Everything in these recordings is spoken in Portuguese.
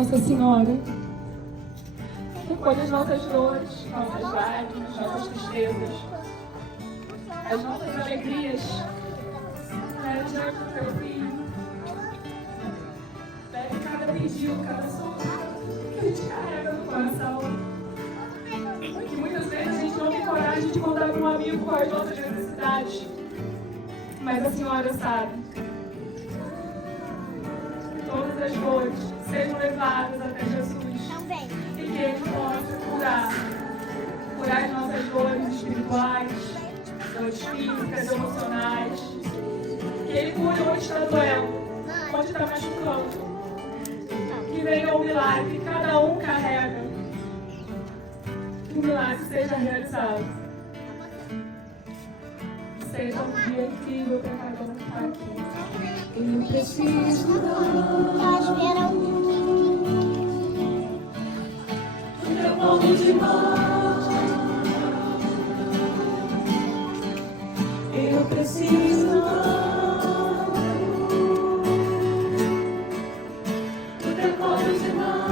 Nossa Senhora. Recolhe as nossas dores, nossas lágrimas, nossas tristezas, as nossas alegrias, diante do teu filho. Pega cada pedido, cada sofrimento que a gente carrega no coração. Que muitas vezes a gente não tem coragem de contar para um amigo quais as nossas necessidades. Mas a Senhora sabe. Todas as dores sejam levadas até Jesus. E que Ele possa curar as nossas dores espirituais, dores físicas, emocionais. Que Ele cure onde está doendo, onde está machucando. Que venha o milagre que cada um carrega. Que o milagre seja realizado. Seja um dia incrível para cada um que está aqui. Eu preciso do teu povo de mão. Eu preciso do teu povo de mão.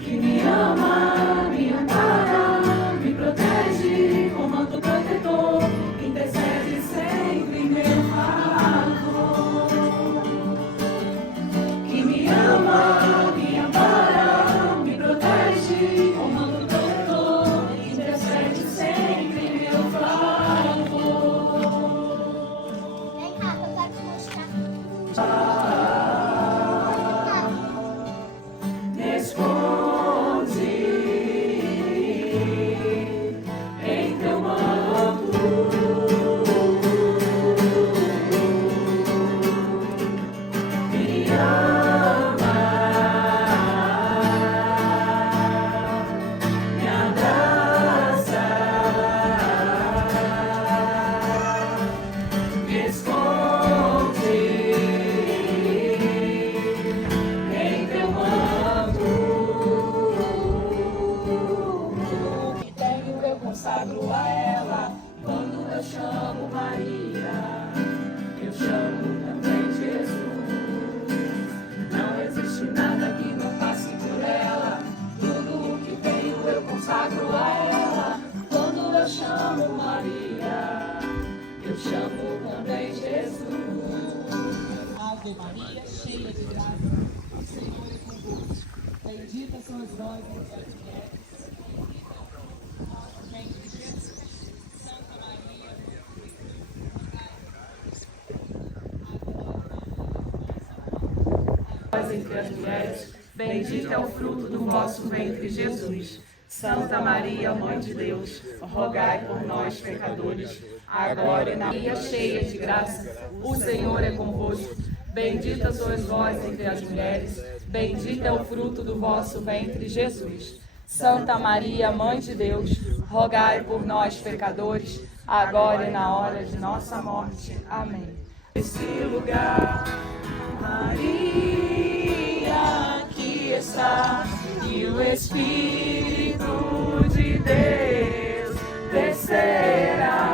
Que me ama, me ampara, me protege com manto protetor, intercede sempre em meu favor. Que me ama, me ampara, me protege com manto protetor, intercede sempre em meu favor. Vem cá, eu quero te mostrar. Me esconde em teu manto, me ama, me abraça, me esconde em teu manto. Que tenho eu consagro a ela. Quando eu chamo Maria, eu chamo também Jesus. Não existe nada que não passe por ela. Tudo o que tenho eu consagro a ela. Quando eu chamo Maria, eu chamo também Jesus. Ave Maria, cheia de graça, o Senhor é convosco. Bendita sois vós entre as mulheres. Bendito é Jesus. Santa Maria, Vós entre as mulheres, bendito é o fruto do vosso ventre, Jesus. Santa Maria, Mãe de Deus, rogai por nós, pecadores, agora e na hora cheia de graça, o Senhor é convosco. Bendita sois vós entre as mulheres, bendito é o fruto do vosso ventre, Jesus. Santa Maria, Mãe de Deus, rogai por nós, pecadores, agora e na hora de nossa morte. Amém. Nesse lugar, Maria aqui está, e o Espírito de Deus descerá,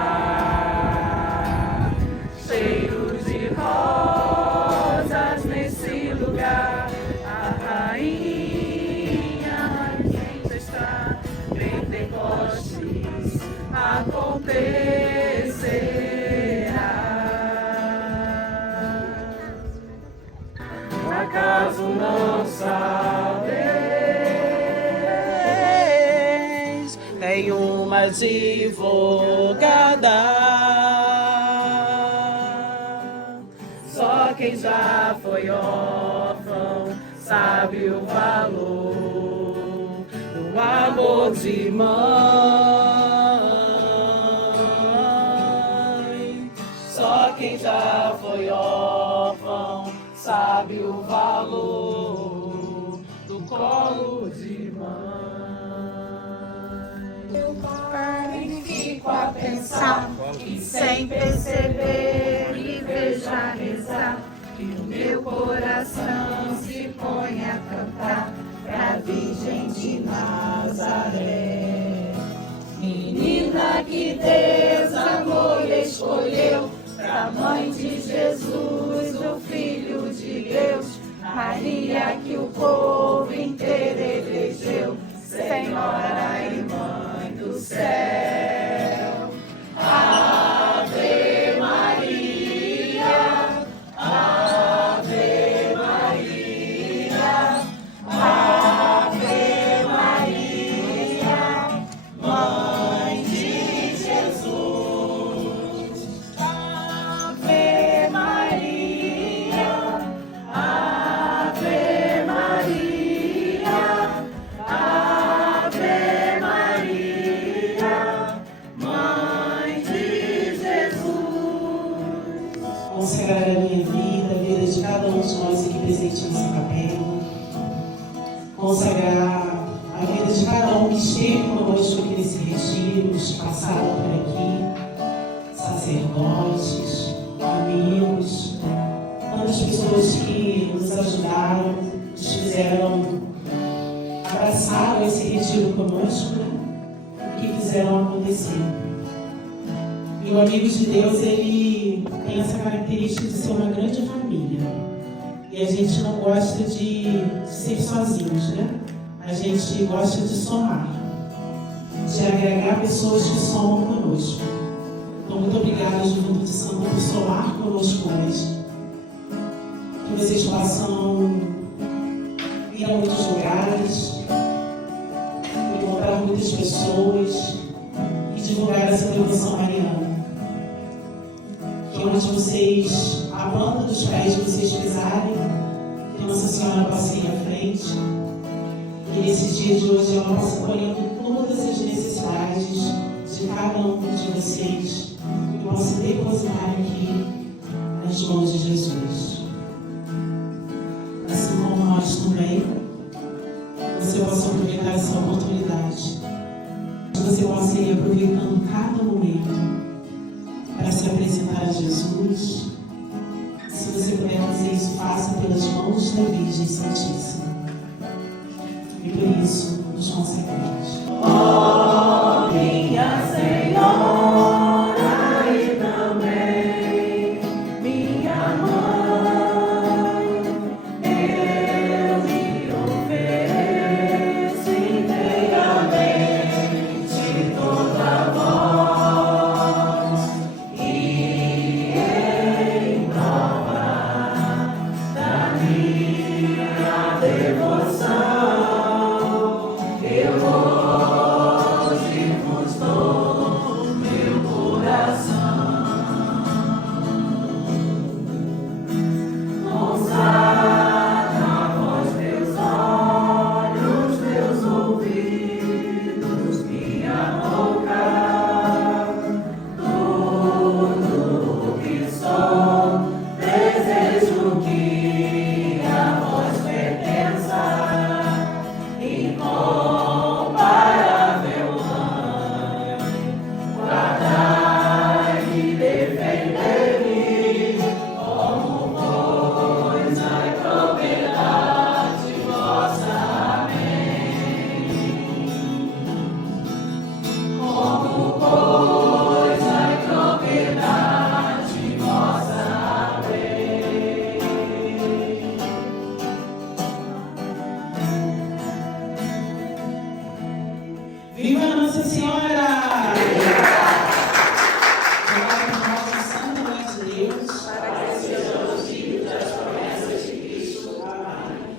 cheiro de rosas nesse lugar. A rainha aqui está, Pentecostes acontecerá. Acaso não sabeis? Tem uma advogada, só quem já foi órfão sabe o valor do amor de mãe. Só quem já foi órfão sabe o valor do colo de mãe. Eu paro e fico a pensar, e sem perceber e veja rezar, que o meu coração se põe a cantar pra Virgem de Nazaré. Menina que Deus amou e escolheu Santa Mãe de Jesus, o Filho de Deus, Maria que o povo inteiro elegeu, Senhora e Mãe do céu. Ave Maria, Ave Maria, Ave Maria, Mãe de Jesus. Ave Maria, Ave Maria, Ave Maria, Mãe de Jesus. Consagrar a minha vida, a vida de cada um de nós aqui presente nessa capela. Consagrar a vida de cada um que esteve conosco aqui nesse retiro, os que passaram por aqui, sacerdotes, amigos, tantas pessoas que nos ajudaram, nos fizeram, abraçaram esse retiro conosco, né? E que fizeram acontecer. E o amigo de Deus, ele tem essa característica de ser uma grande família. E a gente não gosta de ser sozinhos, né? A gente gosta de somar, de agregar pessoas que somam conosco. Então, muito obrigada, Juventude de Santa, por somar conosco hoje. Que vocês possam ir a muitos lugares, encontrar muitas pessoas e divulgar essa devoção mariana. Que onde vocês, a planta dos pés que vocês pisarem, que Nossa Senhora possa ir à frente. E nesse dia de hoje ela possa colhendo todas as necessidades de cada um de vocês e possa depositar aqui nas mãos de Jesus. Assim como nós também, você possa aproveitar essa oportunidade. Que você possa ir aproveitando cada momento para se apresentar a Jesus. Se você puder fazer isso, faça pelas mãos da Virgem Santíssima. E por isso, nos consagramos. Ó minha Senhora e também minha Mãe, eu me ofereço inteiramente toda vós e em prova da minha devoção. Eu hoje vos dou meu coração. Consagra a vós meus olhos, meus ouvidos, minha boca, tudo o que sou, desejo que a vós pertença. Incomparável Mãe, guardai e defendei-me como coisa e propriedade vossa. Amém. Como coisa e propriedade vossa. Amém. Viva Nossa Senhora! Glória a nossa Santa Mãe de Deus. Para que sejamos dignos das promessas de Cristo. Amém.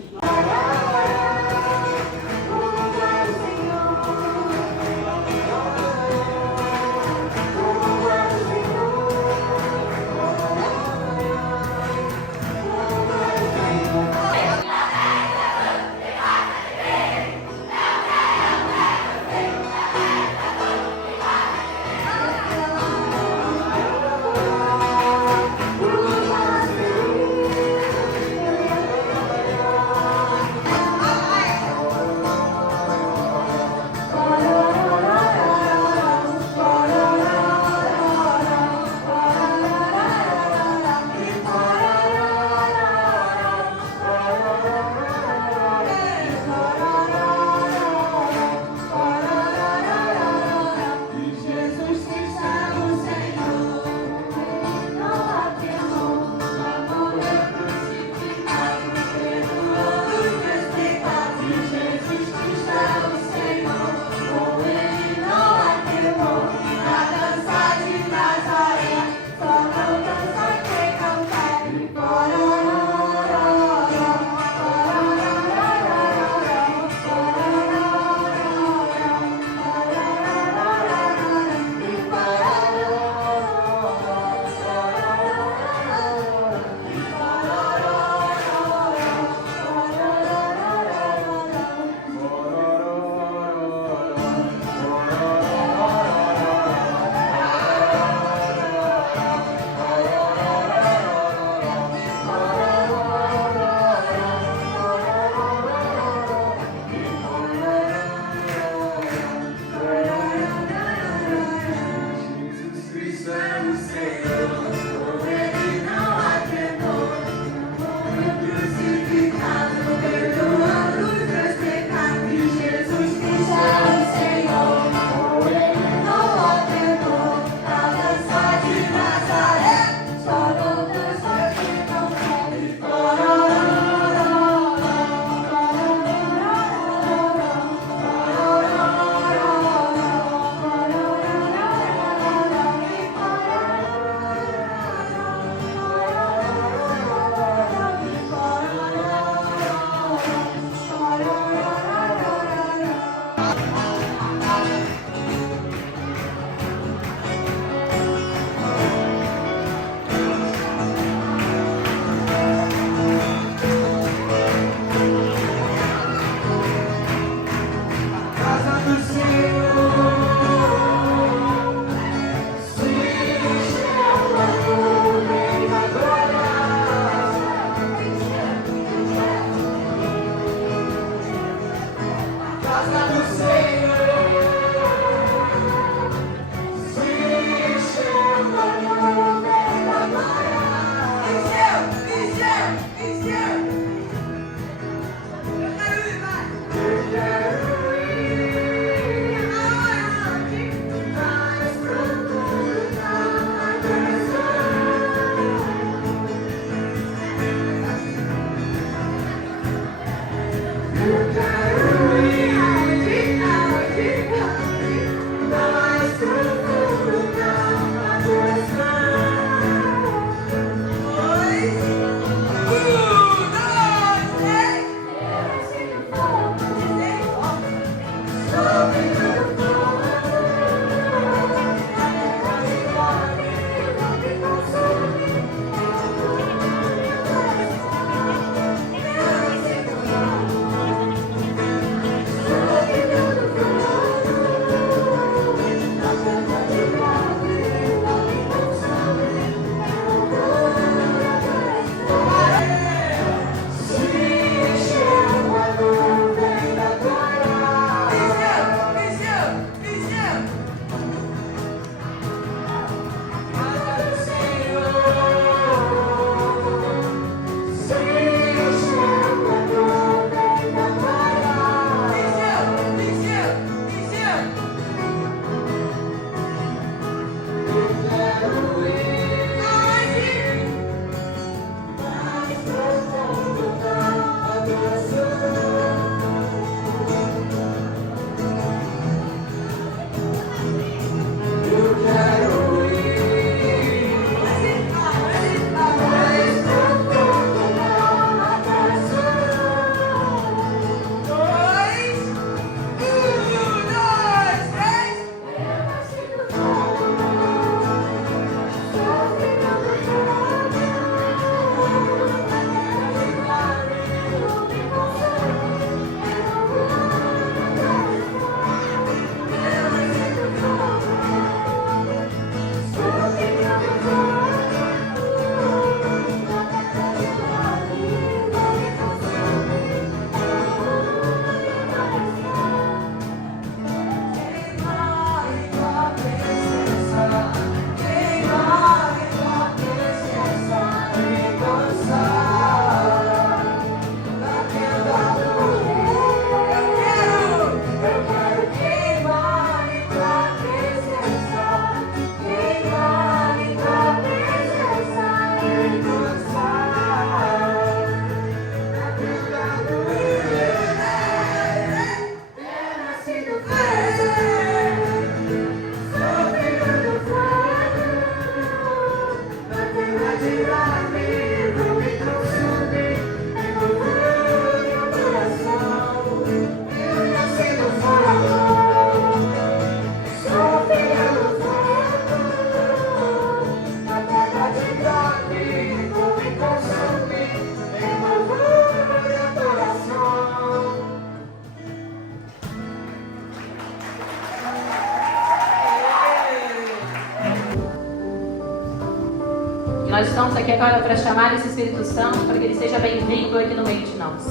Nós estamos aqui agora para chamar esse Espírito Santo para que ele seja bem-vindo aqui no meio de nós.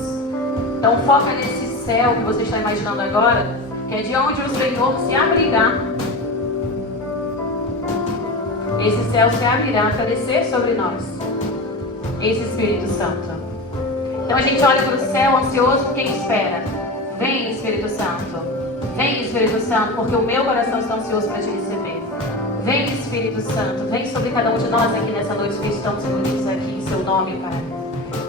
Então foca nesse céu que você está imaginando agora, que é de onde o Senhor se abrirá. Esse céu se abrirá para descer sobre nós, esse Espírito Santo. Então a gente olha para o céu ansioso por quem espera. Vem, Espírito Santo. Vem, Espírito Santo, porque o meu coração está ansioso para te receber. Vem, Espírito Santo, vem sobre cada um de nós aqui nessa noite que estamos reunidos aqui em seu nome, Pai.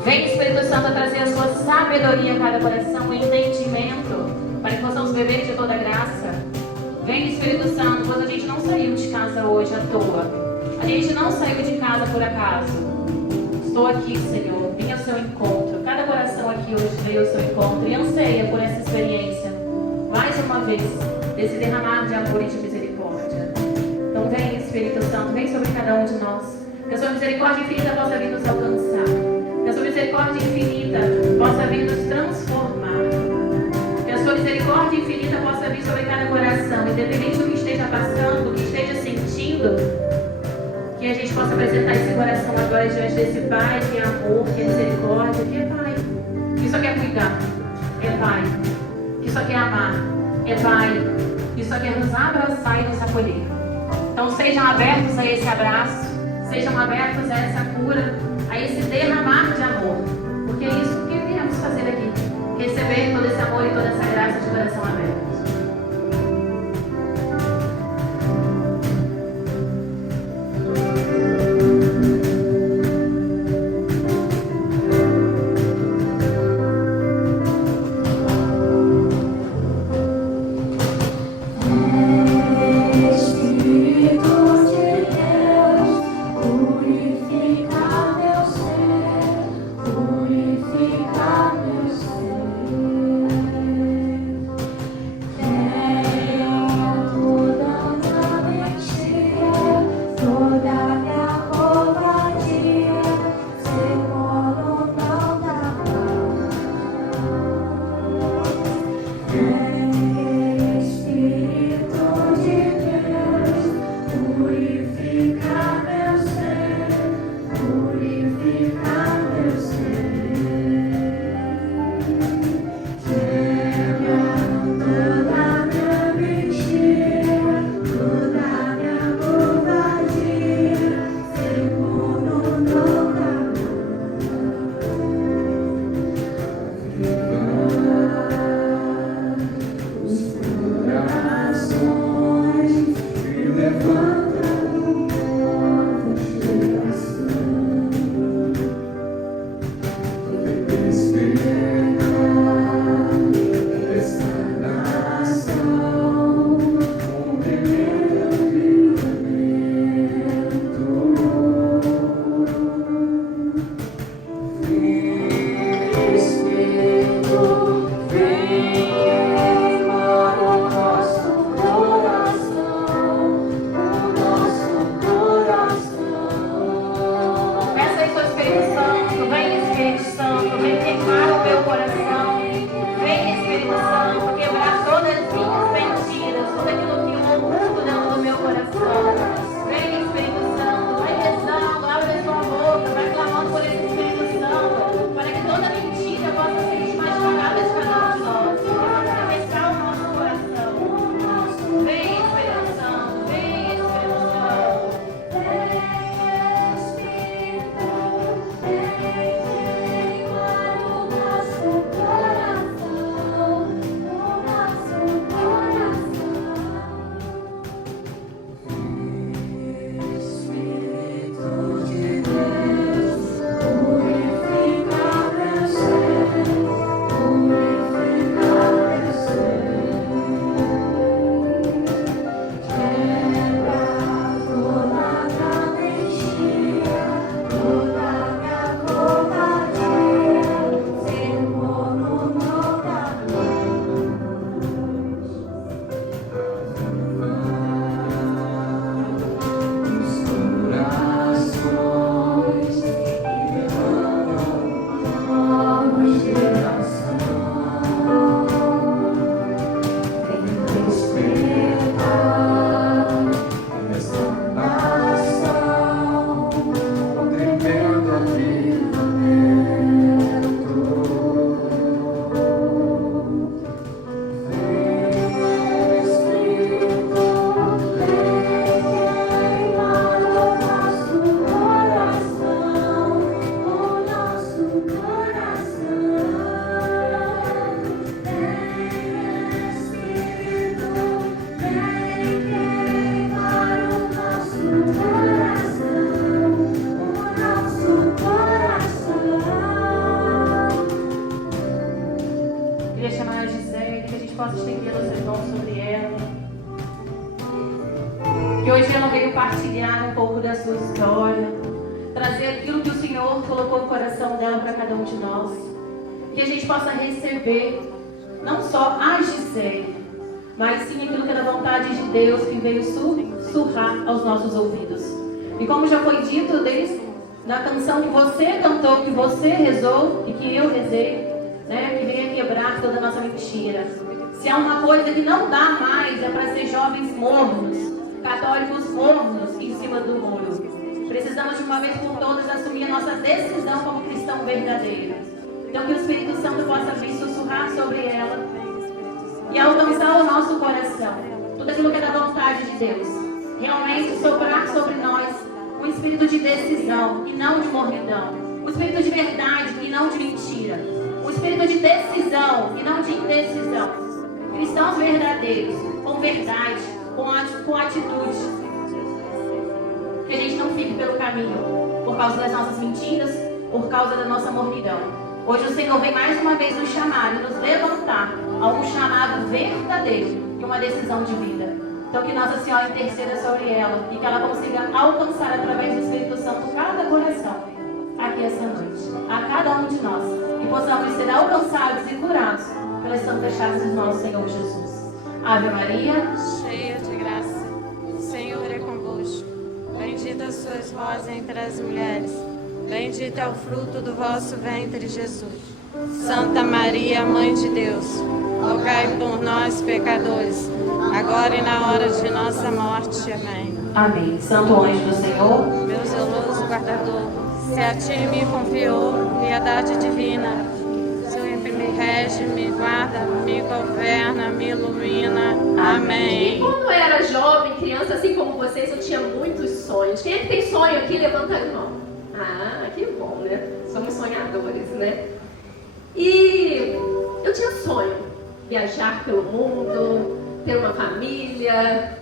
Vem, Espírito Santo, a trazer a sua sabedoria a cada coração, entendimento, para que possamos beber de toda a graça. Vem, Espírito Santo, pois a gente não saiu de casa hoje à toa. A gente não saiu de casa por acaso. Estou aqui, Senhor, vim ao seu encontro. Cada coração aqui hoje veio ao seu encontro e anseia por essa experiência. Mais uma vez, desse derramar de amor e de misericórdia. Então vem, Espírito Santo, vem sobre cada um de nós. Que a sua misericórdia infinita possa vir nos alcançar. Que a sua misericórdia infinita possa vir nos transformar. Que a sua misericórdia infinita possa vir sobre cada coração, independente do que esteja passando, do que esteja sentindo. Que a gente possa apresentar esse coração agora diante desse Pai que é amor, que é misericórdia, que é Pai, que só quer cuidar. É Pai, que só só quer amar, é Pai, que só quer nos abraçar e nos acolher. Então sejam abertos a esse abraço, sejam abertos a essa cura, a esse derramar de amor, porque é isso que viemos fazer aqui, receber todo esse amor e toda essa graça de coração aberto. Que hoje ela veio partilhar um pouco da sua história, trazer aquilo que o Senhor colocou no coração dela para cada um de nós. Que a gente possa receber não só a Gisele, mas sim aquilo que é da vontade de Deus que veio sussurrar aos nossos ouvidos. E como já foi dito desde na canção que você cantou, que você rezou e que eu rezei, né, que venha quebrar toda a nossa mentira. Se há uma coisa que não dá mais é para ser jovens mornos, católicos mornos em cima do muro. Precisamos de uma vez por todas assumir a nossa decisão como cristão verdadeiro. Então que o Espírito Santo possa vir sussurrar sobre ela nosso coração, tudo aquilo que é da vontade de Deus. Realmente soprar sobre nós um espírito de decisão e não de morridão. Um espírito de verdade e não de mentira. Um espírito de decisão e não de indecisão. Cristãos verdadeiros, com verdade, com atitude. Que a gente não fique pelo caminho por causa das nossas mentiras, por causa da nossa mornidão. Hoje o Senhor vem mais uma vez nos chamar e nos levantar a um chamado verdadeiro e uma decisão de vida. Então que Nossa Senhora interceda sobre ela e que ela consiga alcançar através do Espírito Santo cada coração aqui essa noite, a cada um de nós, e possamos ser alcançados e curados pelas santas chagas do nosso Senhor Jesus. Ave Maria, cheia de graça, o Senhor é convosco. Bendita sois vós entre as mulheres, bendito é o fruto do vosso ventre, Jesus. Santa Maria, Mãe de Deus, rogai por nós, pecadores, agora e na hora de nossa morte. Amém. amém. Santo anjo do Senhor, Meu zeloso guardador, se a ti me confiou piedade divina, sempre me rege, me guarda, me governa, me ilumina. Amém. Quando eu era jovem, criança, assim como vocês, eu tinha muitos sonhos. Quem é que tem sonho aqui? Levanta a mão. Ah, que bom, né? Somos sonhadores, né? E eu tinha sonho. Viajar pelo mundo, ter uma família,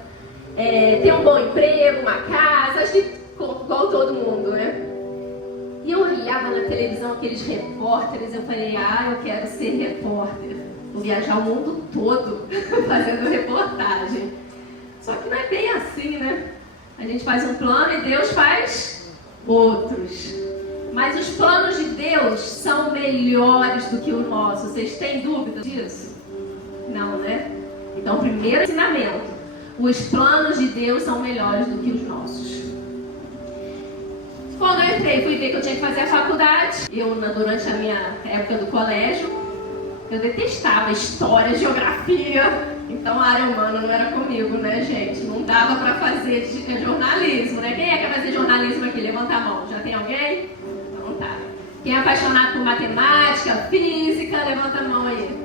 ter um bom emprego, uma casa, acho que igual todo mundo, né? E eu olhava na televisão aqueles repórteres, eu falei, eu quero ser repórter. Vou viajar o mundo todo fazendo reportagem. Só que não é bem assim, né? A gente faz um plano e Deus faz outros. Mas os planos de Deus são melhores do que o nosso. Vocês têm dúvida disso? Não, né? Então, primeiro ensinamento. Os planos de Deus são melhores do que os nossos. Quando eu entrei, fui ver que eu tinha que fazer a faculdade. Durante a minha época do colégio, eu detestava história, geografia. Então a área humana não era comigo, né, gente? Não dava pra fazer jornalismo, né? Quem é que vai fazer jornalismo aqui? Levanta a mão. Já tem alguém? Não tá. Quem é apaixonado por matemática, física, levanta a mão aí.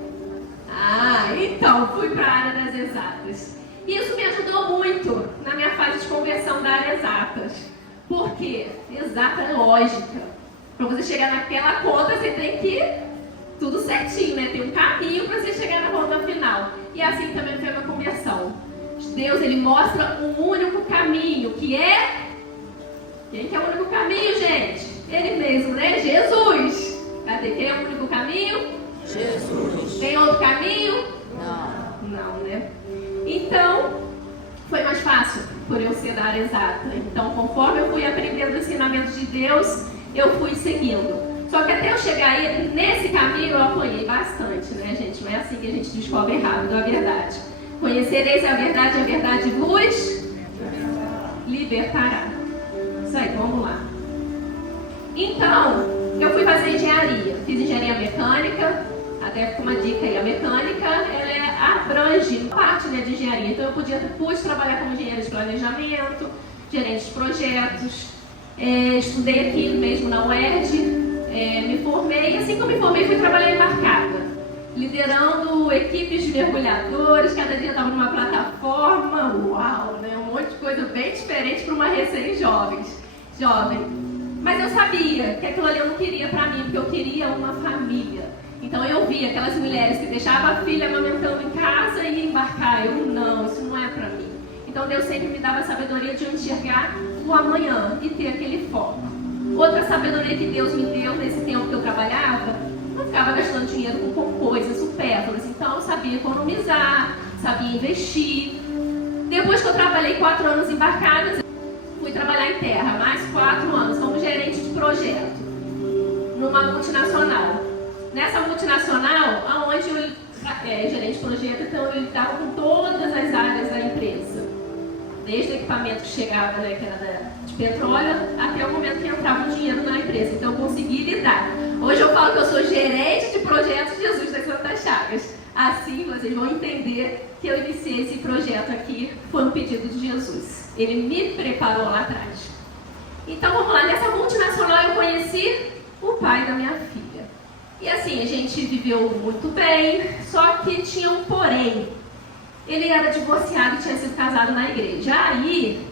Então, fui pra área das exatas. E isso me ajudou muito na minha fase de conversão da área exatas. Por quê? Exata é lógica. Para você chegar naquela conta, você tem que tudo certinho, né? Tem um caminho para você chegar na conta final. E assim também foi a minha conversão. Deus, ele mostra um único caminho, que é... Quem que é o único caminho, gente? Ele mesmo, né? Jesus. Cadê? Quem é o único caminho? Jesus. Tem outro caminho? Não, né? Então, foi mais fácil por eu ser da área exata. Então, conforme eu fui aprendendo os ensinamentos de Deus, eu fui seguindo. Só que até eu chegar aí, nesse caminho, eu apanhei bastante, né, gente? Não é assim que a gente descobre rápido a verdade. Conhecereis a verdade vos libertará. Isso aí, vamos lá. Então, eu fui fazer engenharia. Fiz engenharia mecânica. Até com uma dica aí, a mecânica, ela abrange parte, né, de engenharia. Então, eu pude trabalhar como engenheiro de planejamento, gerente de projetos. Estudei aqui mesmo na UERJ, me formei. Assim que eu me formei, fui trabalhar embarcada, liderando equipes de mergulhadores. Cada dia estava numa plataforma. Uau, né? Um monte de coisa bem diferente para uma recém-jovem. Mas eu sabia que aquilo ali eu não queria para mim, porque eu queria uma família. Então eu via aquelas mulheres que deixavam a filha amamentando em casa e ia embarcar. Eu, não, isso não é para mim. Então Deus sempre me dava a sabedoria de eu enxergar o amanhã e ter aquele foco. Outra sabedoria que Deus me deu nesse tempo que eu trabalhava, não ficava gastando dinheiro com coisas supérfluas. Então eu sabia economizar, sabia investir. Depois que eu trabalhei 4 anos embarcadas, fui trabalhar em terra, mais 4 anos, como gerente de projeto, numa multinacional. Nessa multinacional, aonde eu gerente de projeto, então eu lidava com todas as áreas da empresa. Desde o equipamento que chegava, né, que era de petróleo, até o momento que entrava o dinheiro na empresa. Então eu consegui lidar. Hoje eu falo que eu sou gerente de projetos de Jesus das Santas Chagas. Assim vocês vão entender que eu iniciei esse projeto aqui, foi um pedido de Jesus. Ele me preparou lá atrás. Então vamos lá, nessa multinacional eu conheci o pai da minha filha. E assim, a gente viveu muito bem, só que tinha um porém. Ele era divorciado e tinha sido casado na igreja. Aí,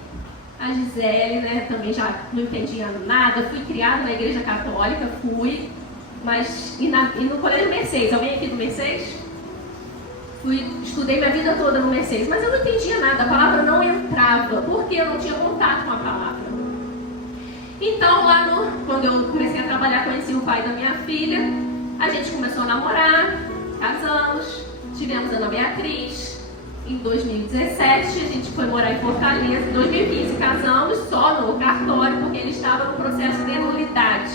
a Gisele, né, também já não entendia nada. Fui criada na igreja católica, mas e no colégio Mercedes. Alguém aqui do Mercedes? Estudei minha vida toda no Mercedes, mas eu não entendia nada. A palavra não entrava, porque eu não tinha contato com a palavra. Então, quando eu comecei a trabalhar, conheci o pai da minha filha. A gente começou a namorar, casamos, tivemos a Ana Beatriz. Em 2017, a gente foi morar em Fortaleza. Em 2015, casamos só no cartório, porque ele estava no processo de nulidade.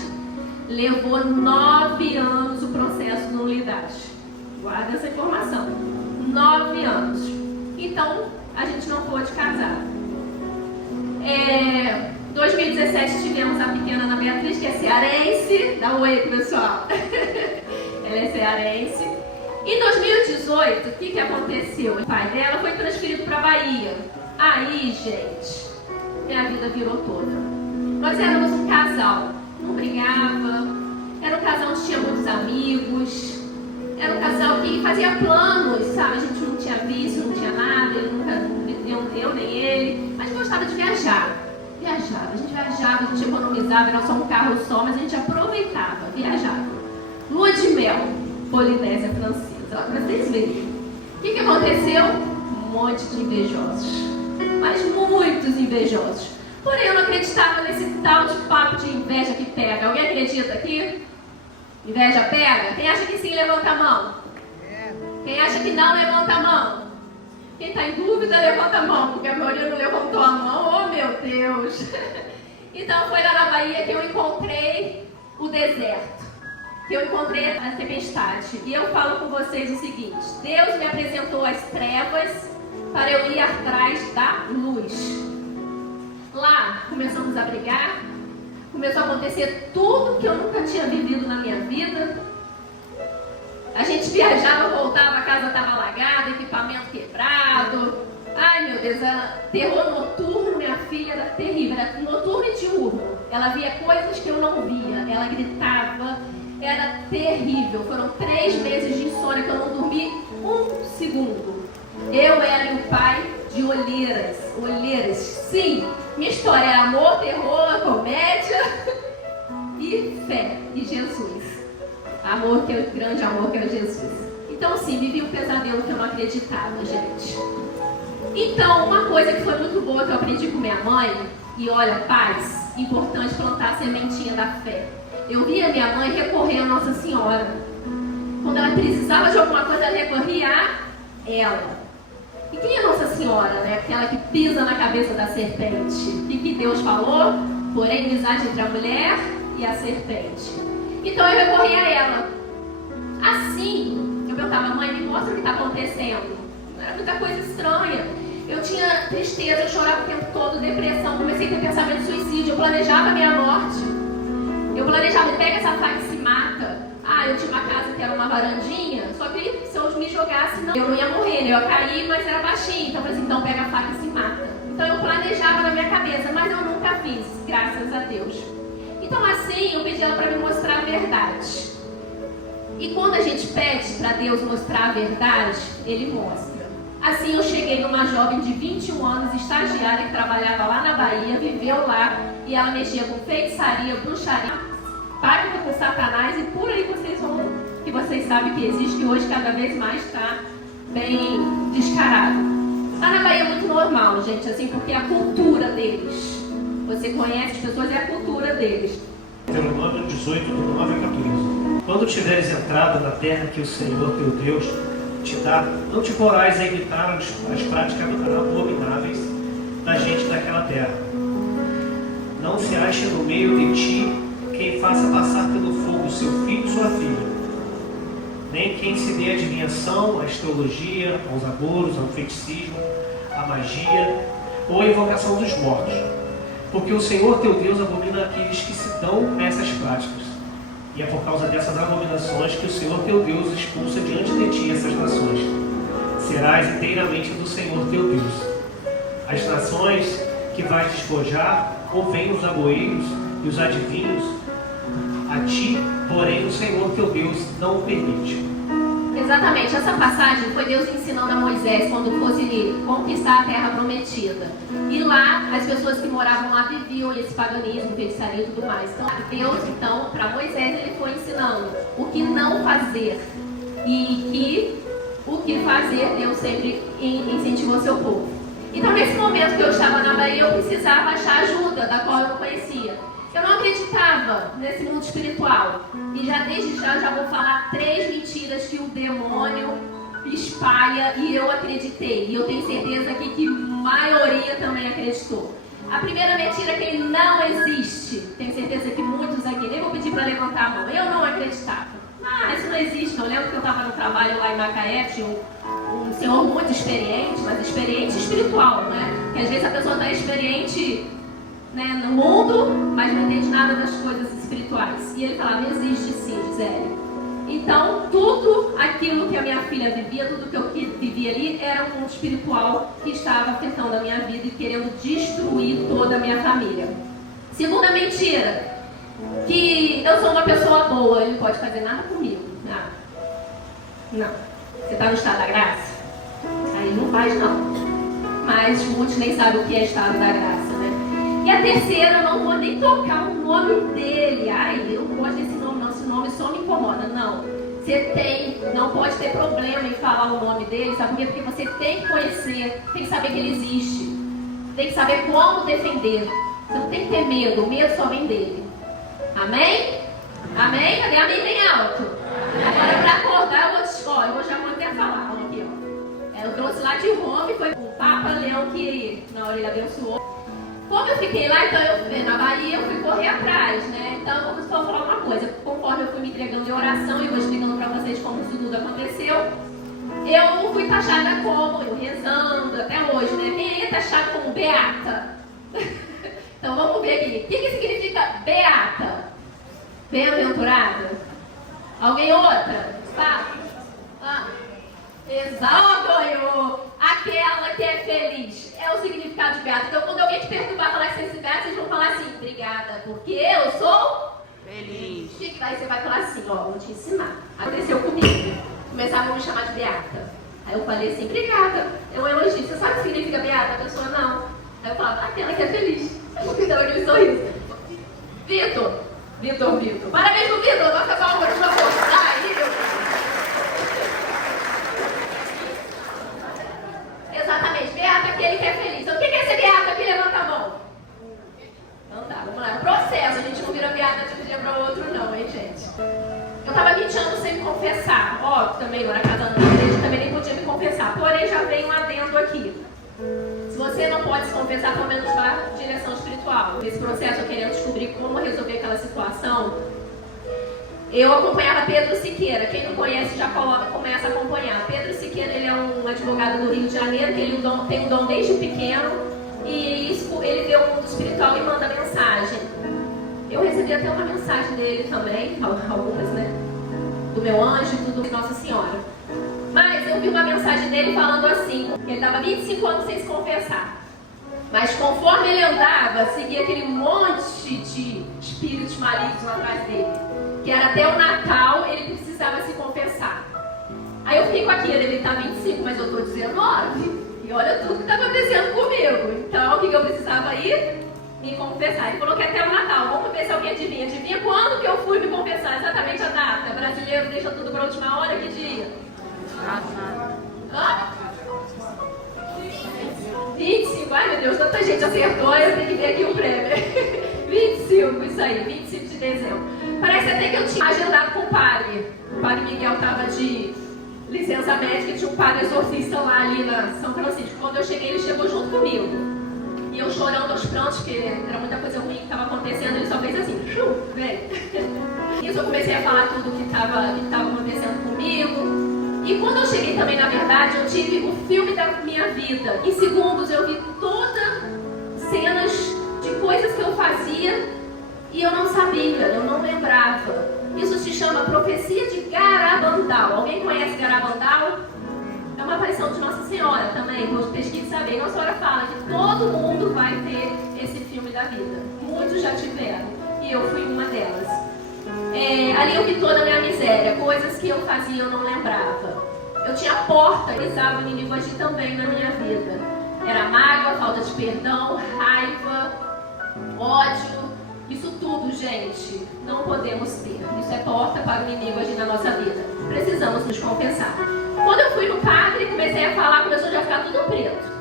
Levou 9 anos o processo de nulidade. Guarda essa informação. 9 anos. Então, a gente não pôde casar. Em 2017, tivemos a pequena Ana Beatriz, que é cearense. Dá um oi, pessoal. Ela é cearense. Em 2018, o que aconteceu? O pai dela foi transferido para a Bahia. Aí, gente, minha vida virou toda. Nós éramos um casal, não brigava, era um casal que tinha muitos amigos, era um casal que fazia planos, sabe? A gente não tinha vício, não tinha nada, ele nunca, eu nem ele, mas gostava de viajar. A gente viajava, a gente economizava, era só um carro só, mas a gente aproveitava, viajava. Lua de mel, Polinésia Francesa. Para vocês verem. O que aconteceu? Um monte de invejosos. Mas muitos invejosos. Porém, eu não acreditava nesse tal de papo de inveja que pega. Alguém acredita aqui? Inveja pega? Quem acha que sim, levanta a mão. Quem acha que não, levanta a mão. Quem está em dúvida, levanta a mão, porque a maioria não levantou a mão. Oh, meu Deus! Então, foi lá na Bahia que eu encontrei o deserto. Que eu encontrei a tempestade. E eu falo com vocês o seguinte: Deus me apresentou as trevas para eu ir atrás da luz. Lá começamos a brigar, começou a acontecer tudo que eu nunca tinha vivido na minha vida. A gente viajava, voltava, a casa estava alagada, equipamento quebrado. Ai, meu Deus, terror noturno, minha filha, era terrível. Era noturno e diurno. Ela via coisas que eu não via. Ela gritava. Era terrível. Foram 3 meses de insônia que eu não dormi um segundo. Eu era o pai de olheiras. Olheiras, sim. Minha história era amor, terror, comédia e fé e Jesus. Amor, que é o grande amor que é Jesus. Então, sim, vivi um pesadelo que eu não acreditava, gente. Então, uma coisa que foi muito boa que eu aprendi com minha mãe, e olha, pais, importante plantar a sementinha da fé. Eu via minha mãe recorrer a Nossa Senhora. Quando ela precisava de alguma coisa, ela recorria a ela. E quem é Nossa Senhora, né? Aquela que pisa na cabeça da serpente. O que Deus falou? Porém, amizade entre a mulher e a serpente. Então eu recorri a ela. Assim, eu perguntava: mãe, me mostra o que está acontecendo. Era muita coisa estranha. Eu tinha tristeza, eu chorava o tempo todo, depressão, comecei a ter pensamento de suicídio, eu planejava a minha morte. Eu planejava: pega essa faca e se mata. Eu tinha uma casa que era uma varandinha, só que se eu me jogasse, eu não ia morrer, né? Eu ia cair, mas era baixinho. Então eu falei assim: então pega a faca e se mata. Então eu planejava na minha cabeça, mas eu nunca fiz, graças a Deus. Então assim, eu pedi ela para me mostrar a verdade. E quando a gente pede para Deus mostrar a verdade, Ele mostra. Assim eu cheguei numa jovem de 21 anos, estagiária, que trabalhava lá na Bahia, viveu lá, e ela mexia com feitiçaria, bruxaria, pacto com Satanás, e por aí vocês vão, que vocês sabem que existe, que hoje cada vez mais está bem descarado. Lá na Bahia é muito normal, gente, assim, porque é a cultura deles. Você conhece as pessoas, é a cultura deles. Deuteronômio 18, do 9 a 14. Quando tiveres entrado na terra que o Senhor teu Deus te dá, não te porás a imitar as práticas abomináveis da gente daquela terra. Não se ache no meio de ti quem faça passar pelo fogo seu filho e sua filha, nem quem se dê adivinhação, à astrologia, aos agouros, ao feiticismo, à magia ou à invocação dos mortos. Porque o Senhor teu Deus abomina aqueles que se dão a essas práticas. E é por causa dessas abominações que o Senhor teu Deus expulsa diante de ti essas nações. Serás inteiramente do Senhor teu Deus. As nações que vais despojar, ouvem os agoeiros e os adivinhos, a ti, porém, o Senhor teu Deus não o permite. Exatamente, essa passagem foi Deus ensinando a Moisés Moisés quando fosse conquistar a terra prometida. E lá, as pessoas que moravam lá viviam esse paganismo, feitiçaria e tudo mais. Então, Deus, então, para Moisés, ele foi ensinando o que não fazer. E o que fazer, Deus sempre incentivou seu povo. Então, nesse momento que eu estava na Bahia, eu precisava achar ajuda, da qual eu não conhecia. Eu não acreditava nesse mundo espiritual. E desde já vou falar 3 mentiras que o demônio espalha e eu acreditei. E eu tenho certeza aqui que a maioria também acreditou. A primeira mentira é que ele não existe. Tenho certeza que muitos aqui, nem vou pedir para levantar a mão, eu não acreditava. Isso não existe. Eu lembro que eu estava no trabalho lá em Macaé, tinha um senhor muito experiente, mas experiente espiritual, né? Porque às vezes a pessoa está experiente, né, no mundo, mas não entende nada das coisas espirituais. E ele falava, existe sim, Gisele. Então, tudo aquilo que a minha filha vivia, tudo que eu vivia ali, era um mundo espiritual que estava afetando a minha vida e querendo destruir toda a minha família. Segunda mentira, que eu sou uma pessoa boa, ele não pode fazer nada comigo. Não. Você está no estado da graça? Aí não faz não. Mas muitos nem sabem o que é estado da graça, né? E a terceira, eu não vou nem tocar o nome dele. Eu não gosto desse nome não, esse nome só me incomoda. Não. Você não pode ter problema em falar o nome dele, sabe por quê? Porque você tem que conhecer, tem que saber que ele existe. Tem que saber como defender. Você não tem que ter medo, o medo só vem dele. Amém? Amém? Cadê a mim bem alto? Agora para acordar eu já vou até falar. Aqui, ó. Eu trouxe lá de Roma e foi o Papa Leão que na hora ele abençoou. Como eu fiquei lá, então na Bahia, eu fui correr atrás, né? Então eu vou só falar uma coisa. Conforme eu fui me entregando em oração e vou explicando para vocês como isso tudo aconteceu, eu fui taxada como, eu rezando até hoje, né? Quem aí é taxado como beata? Então vamos ver aqui. O que significa beata? Bem-aventurada? Alguém outra? Fala. Exato, aquela que é feliz. É o significado de beata. Então quando alguém te perturbar falar que você é beata, vocês vão falar assim, obrigada, porque eu sou feliz. O que vai? Você vai falar assim, vou te ensinar. Aconteceu comigo. Começavam a me chamar de beata. Aí eu falei assim, obrigada. É um elogio. Você sabe o que significa beata? A pessoa não. Aí eu falava, aquela que é feliz. Eu fiz aquele sorriso. Vitor. Parabéns pro Vitor. Nossa palma, por favor. Exatamente. Beata, aquele que é feliz. Então, o que é ser beata aqui? Levanta a mão. Então tá, vamos lá. É um processo. A gente não vira beata de um dia para o outro, não, hein, gente? Eu estava 20 anos sem me confessar. Óbvio, também, agora casando na igreja, também nem podia me confessar. Porém, já vem um adendo aqui. Se você não pode se confessar, pelo menos vá em direção espiritual. Nesse processo, eu querendo descobrir como resolver aquela situação, eu acompanhava Pedro Siqueira. Quem não conhece já começa a acompanhar. Pedro Siqueira, ele é um advogado do Rio de Janeiro, que ele tem um dom desde pequeno, e ele vê o mundo espiritual e manda mensagem. Eu recebi até uma mensagem dele também, algumas, né? Do meu anjo e tudo, Nossa Senhora. Mas eu vi uma mensagem dele falando assim, que ele estava 25 anos sem se confessar. Mas conforme ele andava, seguia aquele monte de espíritos malignos atrás dele. Que era até o Natal, ele precisava se confessar. Aí eu fiquei com aquilo, ele está 25, mas eu estou 19. E olha tudo que está acontecendo comigo. Então, o que eu precisava ir? Me confessar. Ele falou que até o Natal. Vamos ver se alguém adivinha. Adivinha quando que eu fui me confessar? Exatamente a data. Brasileiro deixa tudo para a última hora. Que dia? Hã? 25. Ai, meu Deus, tanta gente acertou. Eu tenho que ver aqui o prêmio. 25, isso aí. 25 de dezembro. Parece até que eu tinha agendado com o padre. O padre Miguel estava de licença médica e tinha um padre exorcista lá ali na São Francisco. Quando eu cheguei, ele chegou junto comigo. E eu chorando aos prantos, porque era muita coisa ruim que estava acontecendo, ele só fez assim, vem. Isso eu comecei a falar tudo que estava acontecendo comigo. E quando eu cheguei também, na verdade, eu tive o filme da minha vida. Em segundos eu vi todas cenas de coisas que eu fazia e eu não sabia, eu não lembrava. Isso se chama profecia de Garabandal. Alguém conhece Garabandal? É uma aparição de Nossa Senhora também, vou pesquisar e saber. Nossa Senhora fala que todo mundo vai ter esse filme da vida. Muitos já tiveram, e eu fui uma delas. Ali eu vi toda a minha miséria, coisas que eu fazia e eu não lembrava. Eu tinha porta, eu precisava o inimigo agir também na minha vida. Era mágoa, falta de perdão, raiva, ódio. Isso tudo, gente, não podemos ter. Isso é porta para o inimigo agir na nossa vida. Precisamos nos confessar. Quando eu fui no padre e comecei a falar, começou já a ficar tudo preto.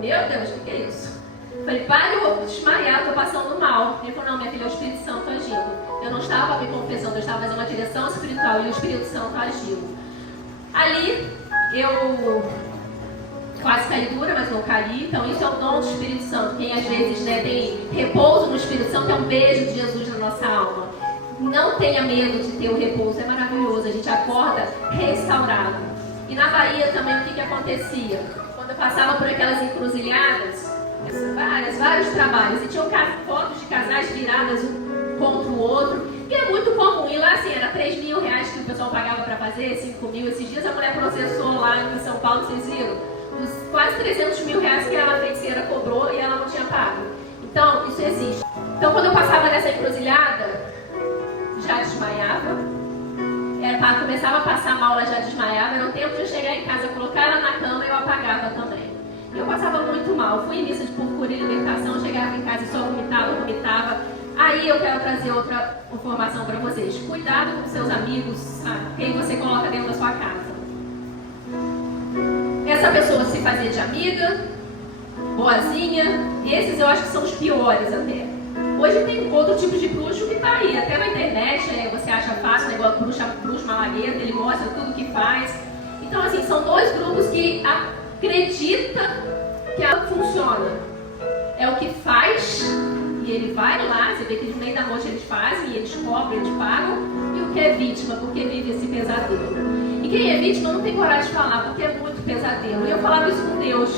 Meu Deus, o que é isso? Falei, pai, eu vou desmaiar, eu tô passando mal. Ele falou, não, minha filha, é o Espírito Santo agindo. Eu não estava me confessando, eu estava fazendo uma direção espiritual e o Espírito Santo agiu. Ali, eu quase caí dura, mas não caí. Então, isso é o dom do Espírito Santo. Quem às vezes tem repouso no Espírito Santo é um beijo de Jesus na nossa alma. Não tenha medo de ter o repouso, é maravilhoso. A gente acorda restaurado. E na Bahia também, o que acontecia? Quando eu passava por aquelas encruzilhadas, vários trabalhos, e tinham fotos de casais viradas um contra o outro, e é muito comum. E lá, assim, era 3 mil reais que o pessoal pagava para fazer, 5 mil. Esses dias a mulher processou lá em São Paulo, vocês viram? Dos quase 300 mil reais que a feiticeira cobrou e ela não tinha pago. Então, isso existe. Então, quando eu passava nessa encruzilhada, já desmaiava. Começava a passar mal, ela já desmaiava. Era o tempo de eu chegar em casa, colocar ela na cama e eu apagava também. Eu passava muito mal. Fui em missa de purpura e libertação, chegava em casa e só vomitava. Aí eu quero trazer outra informação para vocês. Cuidado com seus amigos, quem você coloca dentro da sua casa. Essa pessoa se fazia de amiga, boazinha, esses eu acho que são os piores até. Hoje tem outro tipo de bruxo que tá aí, até na internet, você acha fácil, negócio bruxo malagueta, ele mostra tudo que faz. Então, assim, são dois grupos que acreditam que ela funciona. É o que faz, e ele vai lá, você vê que no meio da noite eles fazem, e eles cobram, eles pagam, e o que é vítima, porque vive esse pesadelo. E quem é vítima não tem coragem de falar, porque é muito pesadelo. E eu falava isso com Deus,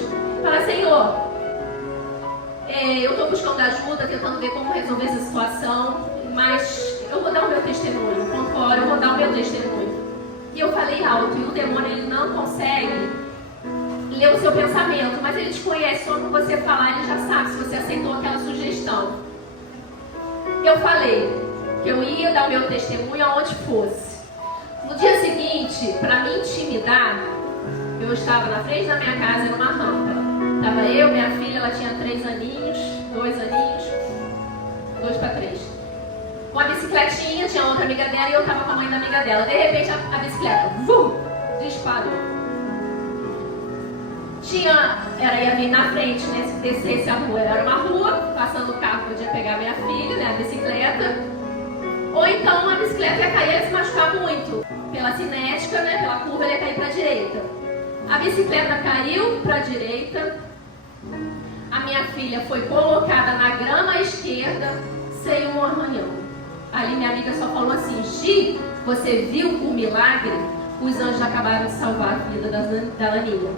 falava, Senhor, eu estou buscando ajuda, tentando ver como resolver essa situação, mas eu vou dar o meu testemunho, quando for, eu vou dar o meu testemunho. E eu falei alto, e o demônio ele não consegue ler o seu pensamento, mas ele te conhece, quando você falar, ele já sabe se você aceitou aquela sugestão. Eu falei que eu ia dar o meu testemunho aonde fosse. No dia seguinte, para me intimidar, eu estava na frente da minha casa, numa rampa. Estava eu, minha filha, ela tinha 3 aninhos, 2 aninhos, 2 para 3. Com a bicicletinha, tinha outra amiga dela e eu estava com a mãe da amiga dela. De repente a bicicleta, disparou. Ia vir na frente, né, se descesse a rua, era uma rua, passando o carro, podia pegar minha filha, né, a bicicleta. Ou então a bicicleta ia cair, ia se machucar muito. Pela cinética, né, pela curva, ele ia cair para a direita. A bicicleta caiu para a direita. A minha filha foi colocada na grama esquerda, sem um arranhão. Ali minha amiga só falou assim, Gi, você viu o milagre? Os anjos acabaram de salvar a vida da Laninha.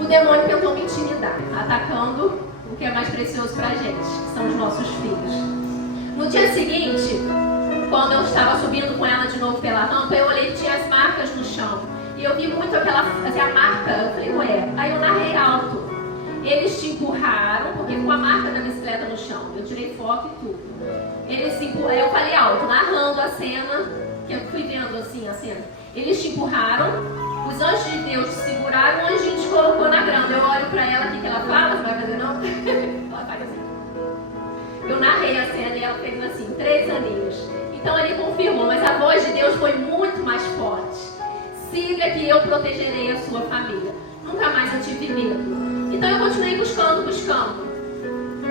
O demônio tentou me intimidar, atacando o que é mais precioso pra gente, que são os nossos filhos. No dia seguinte, quando eu estava subindo com ela de novo pela rampa, eu olhei que tinha as marcas no chão. E eu vi muito aquela marca, eu falei, ué, aí eu narrei alto. Eles te empurraram, porque com a marca da bicicleta no chão, eu tirei foto e tudo. Eles te empurraram, eu falei alto, narrando a cena, que eu fui vendo assim a cena. Eles te empurraram, os anjos de Deus te seguraram, o anjinho te colocou na grama. Eu olho pra ela, o que ela fala? Não vai fazer não? Ela faz assim. Eu narrei a cena e ela fez assim, 3 aninhos. Então ele confirmou, mas a voz de Deus foi muito mais forte. Siga que eu protegerei a sua família. Nunca mais eu tive medo. Então eu continuei buscando.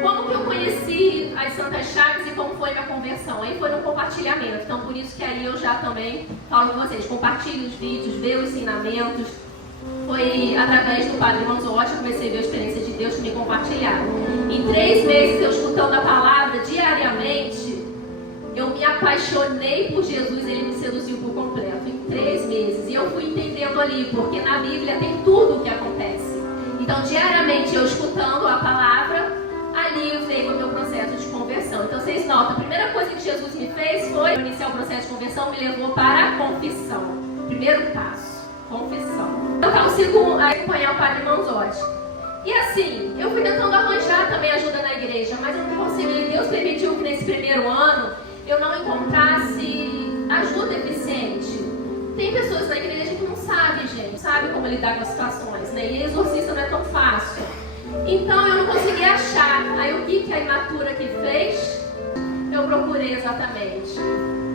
Como que eu conheci as Santas Chagas e como foi minha conversão? Aí foi no compartilhamento. Então por isso que aí eu já também falo com vocês. Compartilhe os vídeos, vê os ensinamentos. Foi através do Padre Manzotti que eu comecei a ver a experiência de Deus que me compartilharam. Em 3 meses eu escutando a palavra diariamente, eu me apaixonei por Jesus, ele me seduziu por completo, em 3 meses. E eu fui entendendo ali, porque na Bíblia tem tudo o que acontece. Então, diariamente, eu escutando a palavra, ali veio o meu processo de conversão. Então, vocês notam, a primeira coisa que Jesus me fez foi iniciar o processo de conversão, me levou para a confissão. Primeiro passo, confissão. Eu consigo acompanhar o Padre Manzotti. E assim, eu fui tentando arranjar também ajuda na igreja, mas eu não consegui. Deus permitiu que nesse primeiro ano eu não encontrasse ajuda eficiente. tem pessoas na igreja que não sabem, gente, sabe como lidar com as situações, né? E exorcista não é tão fácil. Então eu não consegui achar. Aí o que a imatura aqui fez? Eu procurei exatamente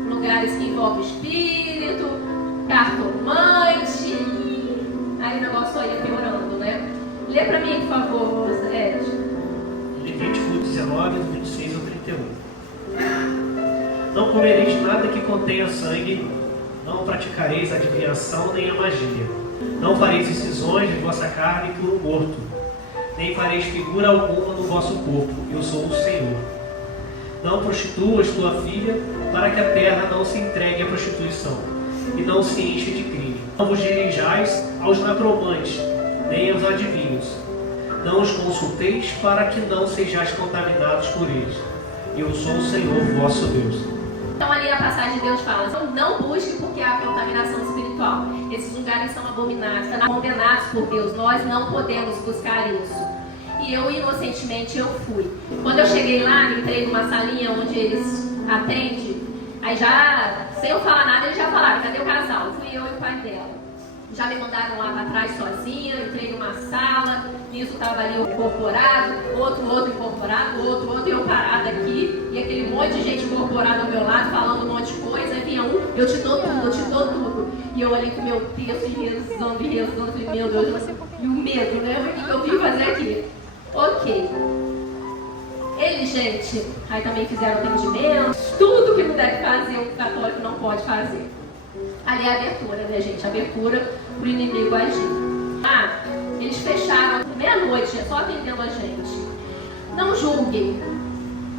lugares que envolvem espírito, cartomante. Aí o negócio só ia piorando, né? Lê pra mim, por favor, Ed. Levítico 19, 26 ao 31. Não comereis nada que contenha sangue, não praticareis a adivinhação nem a magia. Não fareis incisões de vossa carne por um morto, nem fareis figura alguma no vosso corpo. Eu sou o Senhor. Não prostituas tua filha, para que a terra não se entregue à prostituição, e não se enche de crime. Não vos dirijais aos necromantes, nem aos adivinhos. Não os consulteis, para que não sejais contaminados por eles. Eu sou o Senhor, vosso Deus. Então ali a passagem de Deus fala, então, não busque porque há contaminação espiritual. Esses lugares são abominados, são condenados por Deus. Nós não podemos buscar isso. E eu, inocentemente, eu fui. Quando eu cheguei lá, entrei numa salinha onde eles atendem. Aí já, sem eu falar nada, eles já falaram, cadê o casal? Fui eu e o pai dela. Já me mandaram lá para trás sozinha, entrei numa sala, nisso estava ali o incorporado, outro incorporado, outro, e eu parada aqui, e aquele monte de gente incorporada ao meu lado, falando um monte de coisa, e vinha um, eu te dou tudo. E eu ali com o meu texto, rezando, falei, meu Deus, e o medo, né? O que eu vim fazer aqui? Ok. Eles, gente, aí também fizeram atendimento, tudo que não deve fazer, o católico não pode fazer. Ali é a abertura, né, gente? Abertura para o inimigo agir. Eles fecharam meia-noite, só atendendo a gente. Não julguem.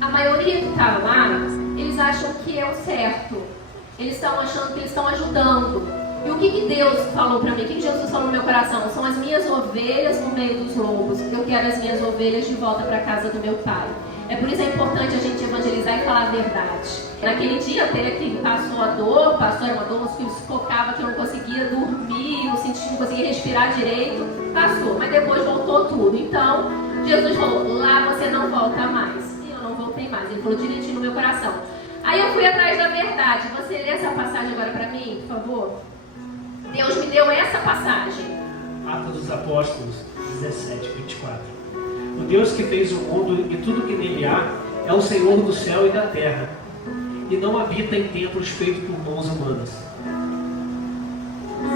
A maioria que está lá, eles acham que é o certo. Eles estão achando que eles estão ajudando. E o que Deus falou para mim? O que Jesus falou no meu coração? São as minhas ovelhas no meio dos lobos. Eu quero as minhas ovelhas de volta para a casa do meu pai. É por isso que é importante a gente evangelizar e falar a verdade. Naquele dia até que passou a dor, passou uma dor, meus filhos sufocavam, que eu não conseguia dormir, não conseguia respirar direito, passou, mas depois voltou tudo. Então, Jesus falou, lá você não volta mais. E eu não voltei mais, ele falou direitinho no meu coração. Aí eu fui atrás da verdade. Você lê essa passagem agora para mim, por favor? Deus me deu essa passagem. Atos dos Apóstolos 17, 24. O Deus que fez o mundo e tudo que nele há é o Senhor do céu e da terra, e não habita em templos feitos por mãos humanas.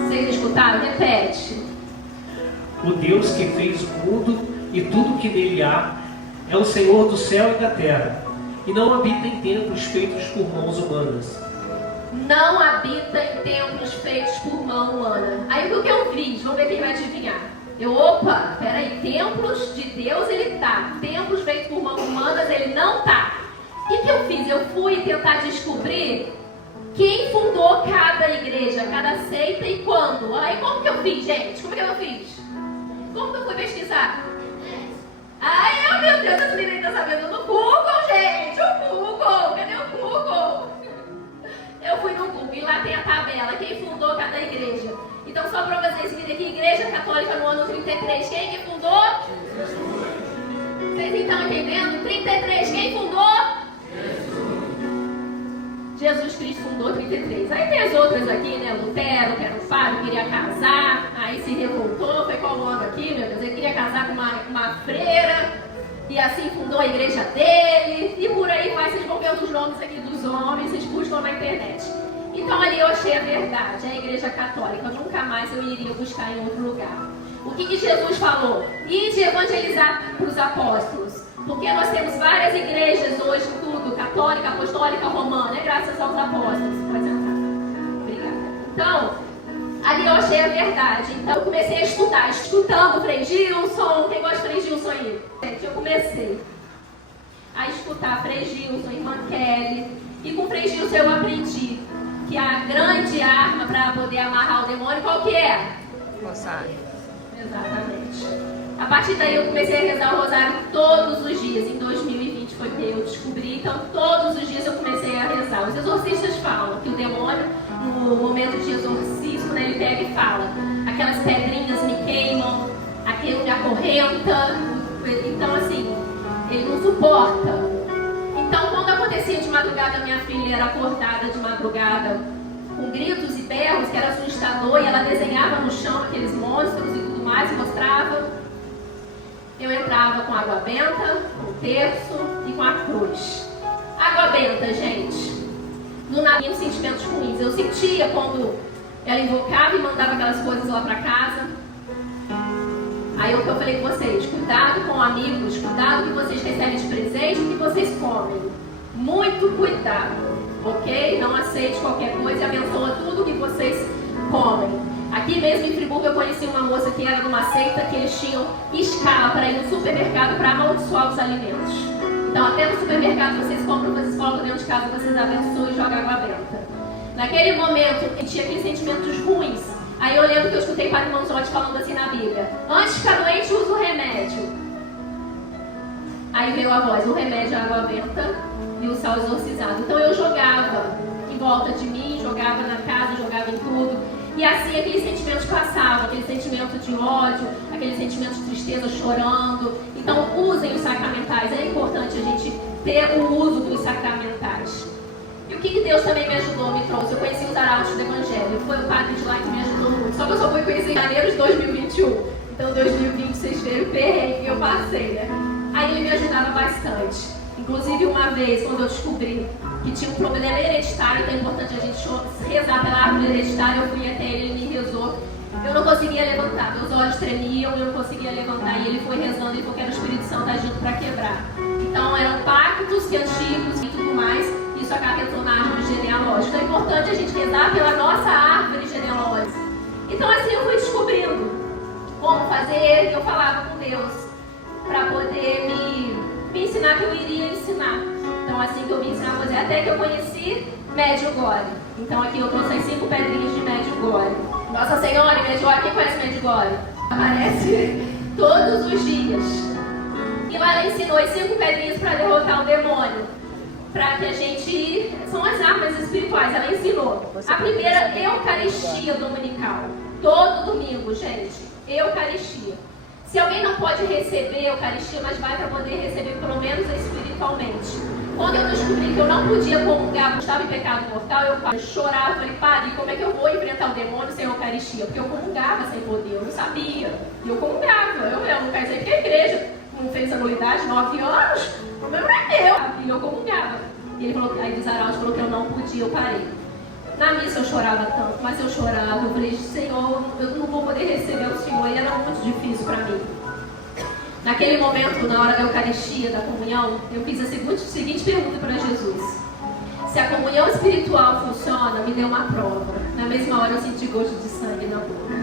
Vocês escutaram? Repete. O Deus que fez o mundo e tudo que nele há é o Senhor do céu e da terra, e não habita em templos feitos por mãos humanas. Não habita em templos feitos por mão humana. Aí o que eu fiz? Vamos ver quem vai adivinhar. Peraí, templos de Deus ele tá, templos feitos por mãos humanas ele não tá. O que eu fiz? Eu fui tentar descobrir quem fundou cada igreja, cada seita e quando. Aí como que eu fiz, gente? Como que eu fiz? Como que eu fui pesquisar? Ai, meu Deus, essa menina tá sabendo no Google, gente, o Google, cadê o Google? Eu fui no Google e lá tem a tabela, quem fundou cada igreja. Então, só para vocês verem aqui, Igreja Católica no ano 33, quem que fundou? Jesus. Vocês estão entendendo? 33, quem fundou? Jesus Cristo fundou 33. Aí tem as outras aqui, né? Lutero, que era um padre, queria casar, aí se revoltou, foi qual ano aqui, meu Deus? Ele queria casar com uma freira, e assim fundou a igreja dele, e por aí vai, vocês vão ver os nomes aqui dos homens, vocês buscam na internet. Então ali eu achei a verdade, a igreja católica, nunca mais eu iria buscar em outro lugar. O que Jesus falou? E de evangelizar para os apóstolos. Porque nós temos várias igrejas hoje, tudo, católica, apostólica, romana, é graças aos apóstolos. Pode sentar. Obrigada. Então, ali eu achei a verdade. Então eu comecei a estudar, escutando Frei Gilson. Quem gosta de Frei Gilson aí? Gente, eu comecei a escutar Frei Gilson, Irmã Kelly. E com Frei Gilson eu aprendi que a grande arma para poder amarrar o demônio, qual que é? Rosário. Exatamente. A partir daí eu comecei a rezar o rosário todos os dias. Em 2020 foi que eu descobri. Então todos os dias eu comecei a rezar. Os exorcistas falam que o demônio, no momento de exorcismo, né, ele pega e fala: aquelas pedrinhas me queimam, aquilo me acorrenta. Então assim, ele não suporta. Então quando acontecia de madrugada, minha filha era acordada de madrugada com gritos e berros, que era assustador, e ela desenhava no chão aqueles monstros e tudo mais, e mostrava. Eu entrava com água benta, com o terço e com a cruz. Água benta, gente. Do nada, tinha sentimentos ruins. Eu sentia quando ela invocava e mandava aquelas coisas lá para casa. Aí o que eu falei com vocês, cuidado com amigos, cuidado que vocês recebem de presente e que vocês comem. Muito cuidado, ok? Não aceite qualquer coisa e abençoa tudo que vocês comem. Aqui mesmo em Friburgo eu conheci uma moça que era de uma seita que eles tinham escala para ir no supermercado para amaldiçoar os alimentos. Então até no supermercado vocês compram, vocês colocam dentro de casa, vocês abençoam e jogam água benta. Naquele momento eu tinha aqueles sentimentos ruins. Aí eu lembro que eu escutei o Padre Manzotti falando assim na Bíblia: antes de ficar doente, usa o remédio. Aí veio a voz: o remédio é a água benta e o sal exorcizado. Então eu jogava em volta de mim, jogava na casa, jogava em tudo. E assim aqueles sentimentos passavam, aquele sentimento de ódio, aquele sentimento de tristeza, chorando. Então usem os sacramentais, é importante a gente ter o uso dos sacramentais. E o que Deus também me ajudou, me trouxe? Eu conheci os arautos do Evangelho, foi o padre de lá que me ajudou muito. Só que eu só fui conhecer em janeiro de 2021. Então 2020 vocês viram o perrengue que eu passei, né? Aí ele me ajudava bastante. Inclusive uma vez, quando eu descobri que tinha um problema hereditário, então é importante a gente rezar pela árvore hereditária, eu fui até ele, ele me rezou. Eu não conseguia levantar, meus olhos tremiam, eu não conseguia levantar, e ele foi rezando, ele falou que era o Espírito Santo agindo para quebrar. Então eram pactos que antigos e tudo mais, isso acaba entrando na árvore genealógica. Então é importante a gente rezar pela nossa árvore genealógica. Então assim eu fui descobrindo como fazer, e eu falava com Deus para poder me ensinar que eu iria ensinar. Então assim que eu me ensinar a fazer, até que eu conheci Medjugorje. Então aqui eu trouxe as 5 pedrinhas de Medjugorje. Nossa Senhora em Medjugorje, quem conhece Medjugorje? Aparece todos os dias. E lá ela ensinou as 5 pedrinhas para derrotar o demônio. Para que a gente... São as armas espirituais, ela ensinou. A primeira, Eucaristia dominical. Todo domingo, gente. Eucaristia. Se alguém não pode receber a Eucaristia, mas vai para poder receber pelo menos espiritualmente. Quando eu descobri que eu não podia comungar, eu estava em pecado mortal, eu chorava, falei: padre, como é que eu vou enfrentar o demônio sem Eucaristia? Porque eu comungava sem poder, eu não sabia. E eu comungava, eu não quero dizer que a igreja não fez anuidade, 9 anos, o problema não é meu. E eu comungava. E ele falou, aí Zaraldi falou que eu não podia, eu parei. Na missa eu chorava tanto, mas eu chorava, eu falei: Senhor, eu não vou poder receber o Senhor, e era muito difícil para mim. Naquele momento, na hora da Eucaristia, da comunhão, eu fiz a seguinte pergunta para Jesus: se a comunhão espiritual funciona, me dê uma prova. Na mesma hora eu senti gosto de sangue na boca.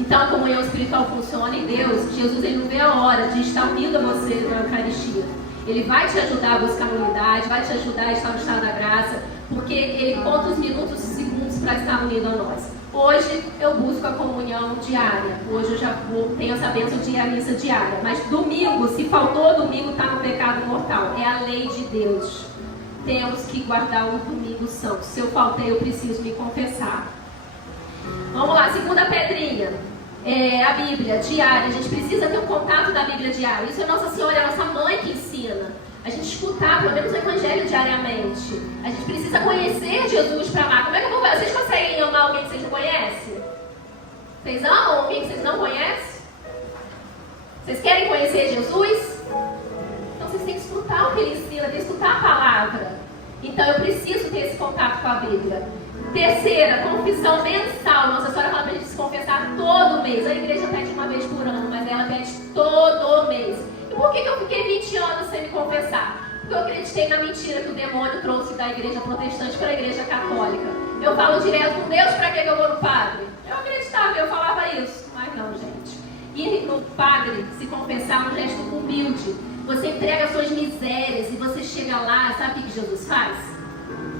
Então a comunhão espiritual funciona em Deus. Jesus, ele não vê a hora de estar unido a você na Eucaristia. Ele vai te ajudar a buscar a unidade, vai te ajudar a estar no estado da graça, porque ele conta os minutos e segundos para estar unido a nós. Hoje eu busco a comunhão diária. Hoje eu já tenho essa bênção de ir à missa diária. Mas domingo, se faltou domingo, está no pecado mortal. É a lei de Deus. Temos que guardar o domingo santo. Se eu faltei, eu preciso me confessar. Vamos lá, segunda pedrinha. A Bíblia diária. A gente precisa ter um contato da Bíblia diária. Isso é Nossa Senhora, é a nossa mãe que ensina. A gente escutar pelo menos o Evangelho diariamente. A gente precisa conhecer Jesus para amar. Como é que eu vou fazer? Vocês conseguem amar alguém que vocês não conhecem? Vocês amam alguém que vocês não conhecem? Vocês querem conhecer Jesus? Então vocês têm que escutar o que ele ensina, tem que escutar a palavra. Então eu preciso ter esse contato com a Bíblia. Terceira, confissão mensal. Nossa Senhora fala para a gente se confessar todo mês. A igreja pede uma vez por ano, mas ela pede todo mês. E por que eu fiquei 20 anos sem me confessar? Porque eu acreditei na mentira que o demônio trouxe da igreja protestante para a igreja católica. Eu falo direto com Deus, para que eu vou no padre? Eu acreditava, eu falava isso. Mas não, gente. Ir no padre se confessar é um gesto humilde. Você entrega as suas misérias e você chega lá, sabe o que Jesus faz?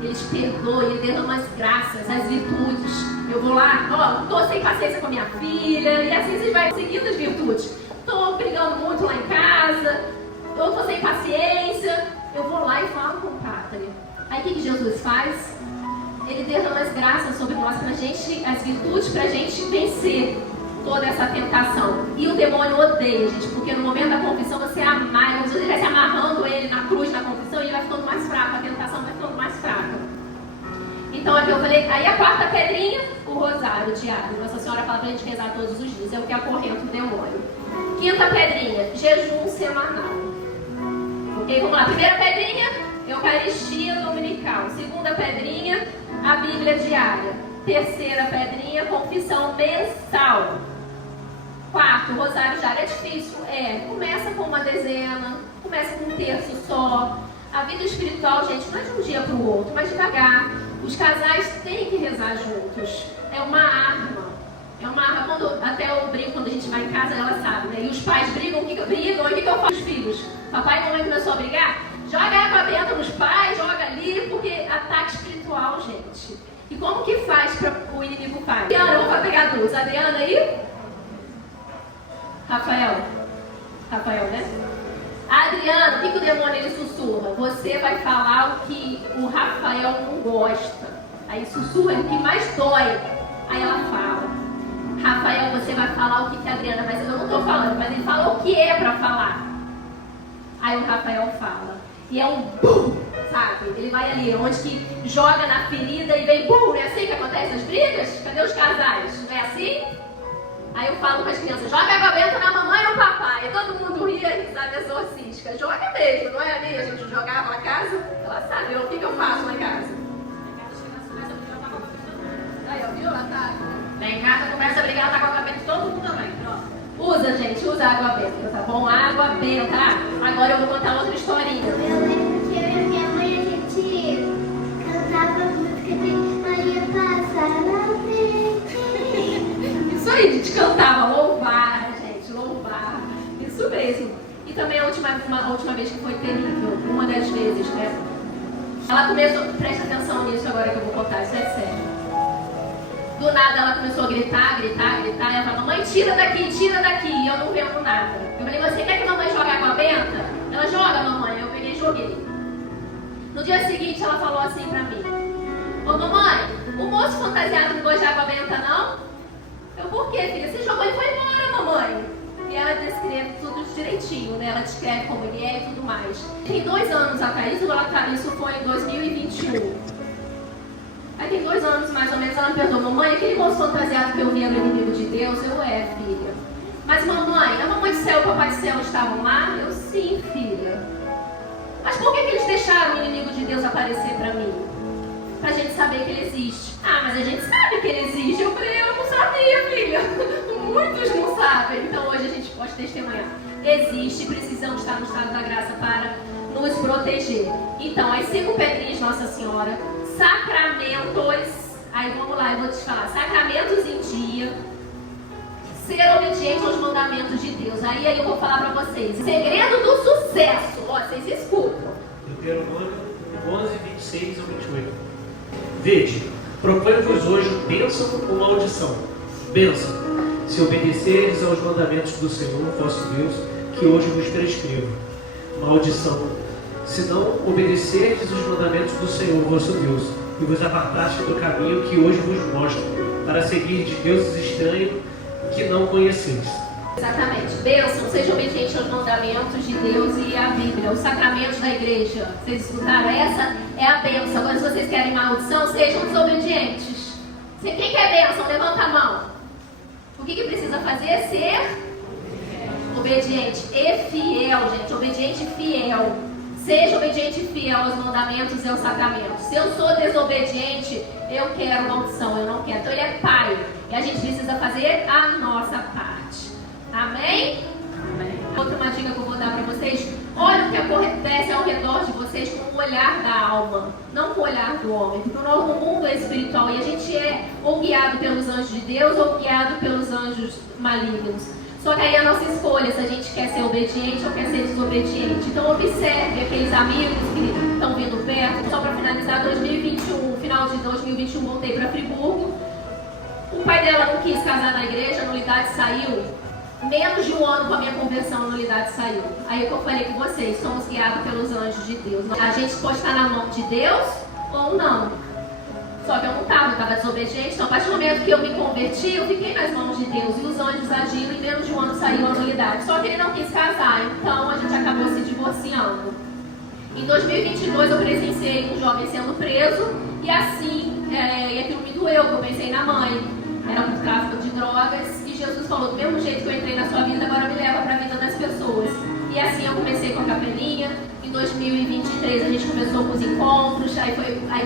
Ele te perdoa, ele derrama as graças, as virtudes. Eu vou lá, estou sem paciência com a minha filha, e assim você vai seguindo as virtudes. Estou brigando muito lá em casa, eu estou sem paciência, eu vou lá e falo com o padre. Aí o que Jesus faz? Ele derrama as graças sobre nós, as virtudes para a gente vencer toda essa tentação. E o demônio odeia, gente, porque no momento da confissão você amarra, você vai se amarrando ele na cruz, na confissão, e ele vai ficando mais fraco, a tentação vai ficando mais fraca. Então aqui eu falei, aí a quarta pedrinha, o rosário diário. Nossa Senhora fala pra gente rezar todos os dias, é o que acorrenta o demônio. Quinta pedrinha, jejum semanal. Ok, vamos lá. Primeira pedrinha, Eucaristia dominical. Segunda pedrinha, a Bíblia diária. Terceira pedrinha, confissão mensal. Quarto, rosário diário. É difícil? Começa com uma dezena, começa com um terço só. A vida espiritual, gente, não é de um dia para o outro, mas devagar. Os casais têm que rezar juntos. É uma arma. É uma arma. Até eu brinco, quando a gente vai em casa, ela sabe, né? E os pais brigam, e o que eu faço com os filhos? Papai e mamãe começou a brigar? Joga água benta nos pais, joga ali, porque ataque espiritual, gente. E como que faz para o inimigo faz? Adriana, eu vou pegar duas. Adriana aí? Rafael, né? A Adriana, o que o demônio ele sussurra? Você vai falar o que o Rafael não gosta. Aí sussurra o que mais dói. Aí ela fala. Rafael, você vai falar o que a Adriana, mas eu não estou falando, mas ele fala o que é para falar. Aí o Rafael fala. E é um bum, sabe? Ele vai ali, onde que joga na ferida e vem bum. Não é assim que acontece as brigas? Cadê os casais? Não é assim? Aí eu falo com as crianças, joga água benta na mamãe e no papai. E todo mundo ria, sabe, exorcística. Joga mesmo, não é ali? A gente jogava na casa. Ela sabe o que eu faço lá em casa. Aí, ó, viu? Ela tá. Lá em casa começa a brigar, tá com a água benta, todo mundo também. Usa, gente, usa água benta, tá bom? Água benta. Agora eu vou contar outra historinha. Eu lembro que eu e a minha mãe, a gente cantava a música de Maria passa na frente. Isso aí, a gente cantava, louvar, gente, louvar. Isso mesmo. E também a última vez que foi terrível, uma das vezes, né? Ela começou, presta atenção nisso agora que eu vou contar, isso é sério. Do nada ela começou a gritar, e ela falou, mamãe, tira daqui, e eu não vendo nada. Eu falei, você quer que a mamãe jogue água benta? Ela joga, mamãe. Eu peguei e joguei. No dia seguinte ela falou assim pra mim, ô mamãe, o moço fantasiado não gosta de água benta, não? Eu, por quê, filha? Você jogou e foi embora, mamãe. E ela descreve tudo direitinho, né? Ela descreve como ele é e tudo mais. Tem 2 anos atrás, isso foi em 2021. Aí tem 2 anos mais ou menos, ela me perguntou, mamãe, aquele moço fantasiado que eu vi era o inimigo de Deus? Eu, filha. Mas mamãe, a mamãe do céu e o papai do céu estavam lá? Eu, sim, filha. Mas por que eles deixaram o inimigo de Deus aparecer pra mim? Pra gente saber que ele existe. Ah, mas a gente sabe que ele existe. Eu falei, eu não sabia, filha. Muitos não sabem. Então hoje a gente pode testemunhar. Existe, precisamos estar no estado da graça para nos proteger. Então, as 5 pedrinhas Nossa Senhora, sacramentos, aí vamos lá, eu vou te falar, sacramentos em dia, ser obediente aos mandamentos de Deus. Aí eu vou falar pra vocês, segredo do sucesso, ó, vocês escutam. Deuteronômio 11, 26 ao 28. Vede, proponho-vos hoje bênção ou maldição. Bênção, se obedeceres aos mandamentos do Senhor, vosso Deus, que hoje vos prescrevo. Maldição, se não obedecerdes os mandamentos do Senhor, vosso Deus, e vos apartastes do caminho que hoje vos mostro, para seguir de deuses estranhos que não conheceis. Exatamente. Bênção, seja obediente aos mandamentos de Deus e à Bíblia, os sacramentos da igreja. Vocês escutaram? Essa é a bênção. Agora, se vocês querem maldição, sejam desobedientes. Quem quer bênção, levanta a mão. O que precisa fazer? Ser obediente e fiel, gente. Obediente e fiel. Seja obediente e fiel aos mandamentos e aos sacramentos. Se eu sou desobediente, eu quero maldição, eu não quero. Então ele é pai. E a gente precisa fazer a nossa parte. Amém? Amém. Outra uma dica que eu vou dar para vocês. Olha o que acontece ao redor de vocês com o olhar da alma. Não com o olhar do homem. Porque o nosso mundo é espiritual. E a gente é ou guiado pelos anjos de Deus ou guiado pelos anjos malignos. Só que aí é a nossa escolha, se a gente quer ser obediente ou quer ser desobediente. Então observe aqueles amigos que estão vindo perto. Só para finalizar, 2021, final de 2021, voltei para Friburgo. O pai dela não quis casar na igreja, a nulidade saiu. Menos de 1 ano com a minha conversão, a nulidade saiu. Aí é o que eu falei com vocês, somos guiados pelos anjos de Deus. A gente pode estar na mão de Deus ou não. Só que eu não estava desobediente. Então, a partir do momento que eu me converti, eu fiquei nas mãos de Deus. E os anjos agiram e menos de 1 ano saiu a nulidade. Só que ele não quis casar, então a gente acabou se divorciando. Em 2022 eu presenciei um jovem sendo preso e assim e aquilo me doeu, porque eu pensei na mãe. Era um tráfico de drogas e Jesus falou, do mesmo jeito que eu entrei na sua vida, agora me leva para a vida das pessoas. E assim eu comecei com a capelinha. Em 2023 a gente começou com os encontros, aí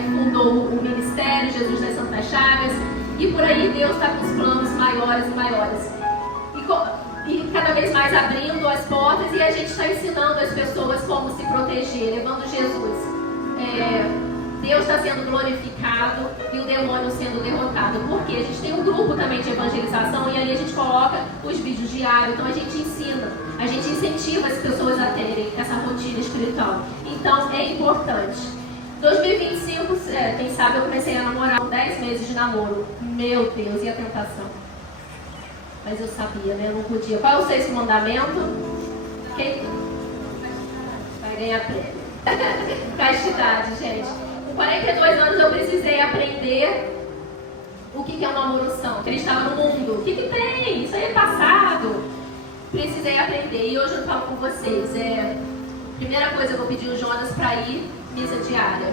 fundou o Ministério Jesus das Santas Chagas. E por aí Deus está com os planos maiores e maiores. E cada vez mais abrindo as portas, e a gente está ensinando as pessoas como se proteger, levando Jesus. Deus está sendo glorificado e o demônio sendo derrotado. Porque a gente tem um grupo também de evangelização e ali a gente coloca os vídeos diários. Então a gente ensina, a gente incentiva as pessoas a terem essa rotina espiritual. Então é importante. 2025, quem sabe eu comecei a namorar com 10 meses de namoro. Meu Deus, e a tentação? Mas eu sabia, né? Eu não podia. Qual é o 6º mandamento? Quem vai ganhar prêmio? Castidade, gente. Com 42 anos eu precisei aprender o que é um namoro santo. Porque ele estava no mundo. O que tem? Isso aí é passado. Precisei aprender. E hoje eu falo com vocês. Primeira coisa, eu vou pedir o Jonas para ir missa diária.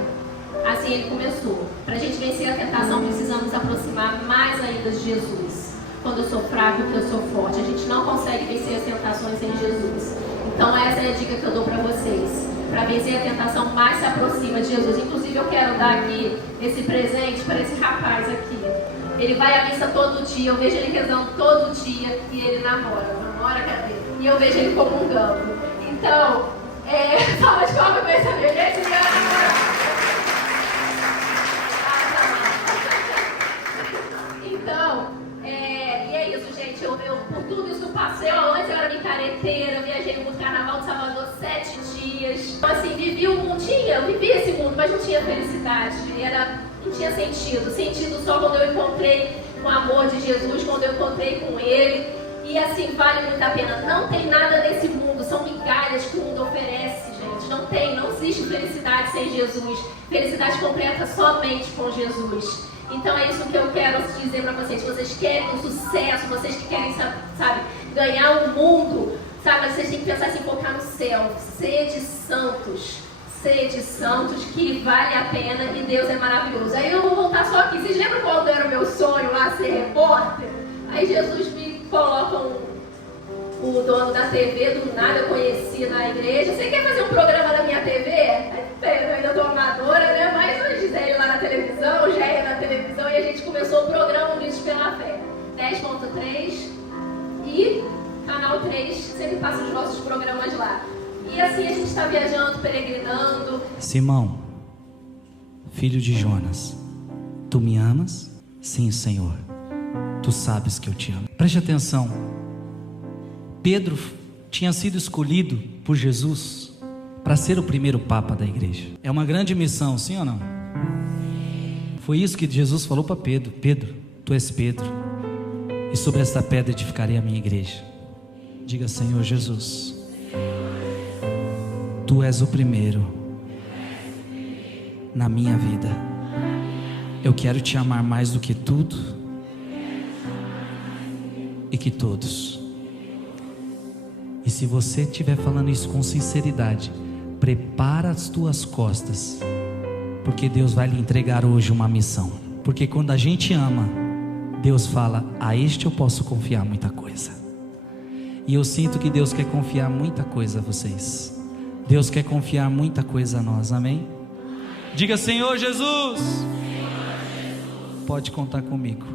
Assim ele começou. Para a gente vencer a tentação, precisamos aproximar mais ainda de Jesus. Quando eu sou fraco, que eu sou forte. A gente não consegue vencer as tentações sem Jesus. Então essa é a dica que eu dou para vocês. Para vencer a tentação, mais se aproxima de Jesus. Inclusive eu quero dar aqui esse presente para esse rapaz aqui. Ele vai à missa todo dia, eu vejo ele rezando todo dia e ele namora, cadê? E eu vejo ele comungando. Então, fala de palma com esse amigo, esse meu namorado. Então, e é isso, gente. Eu por tudo isso passei. Antes eu era micareteira, eu viajei no Carnaval de Salvador 7 dias. Então, assim, vivi o mundo, eu vivi esse mundo, mas não tinha felicidade. Não tinha sentido. Sentido só quando eu encontrei o amor de Jesus, quando eu encontrei com Ele. E assim, vale muito a pena. Não tem nada nesse mundo, são migalhas que o mundo oferece, gente. Não existe felicidade sem Jesus. Felicidade completa somente com Jesus. Então é isso que eu quero dizer para vocês. Se vocês querem um sucesso, vocês que querem, sabe, ganhar o mundo, sabe, vocês têm que pensar assim, focar no céu. Sede santos, que vale a pena e Deus é maravilhoso. Aí eu vou voltar só aqui. Vocês lembram quando era o meu sonho lá ser repórter? Aí Jesus me coloca o dono da TV, do nada eu conheci na igreja. Você quer fazer um programa na minha TV? Eu ainda tô amadora, né? Mas eu Gisele lá na televisão, já ia na televisão, e a gente começou o programa Unidos pela Fé. 10.3 e Canal 3, sempre passa os nossos programas lá. E assim a gente está viajando, peregrinando. Simão, filho de Jonas, tu me amas? Sim, Senhor, tu sabes que eu te amo. Preste atenção, Pedro tinha sido escolhido por Jesus para ser o primeiro papa da igreja. É uma grande missão, sim ou não? Foi isso que Jesus falou para Pedro. Pedro, tu és Pedro, e sobre esta pedra edificarei a minha igreja. Diga, Senhor Jesus, tu és o primeiro na minha vida. Eu quero te amar mais do que tudo e que todos. E se você estiver falando isso com sinceridade, prepara as tuas costas, porque Deus vai lhe entregar hoje uma missão. Porque quando a gente ama, Deus fala, a este eu posso confiar muita coisa. E eu sinto que Deus quer confiar muita coisa a vocês. Deus quer confiar muita coisa a nós, amém? Diga, Senhor Jesus, pode contar comigo.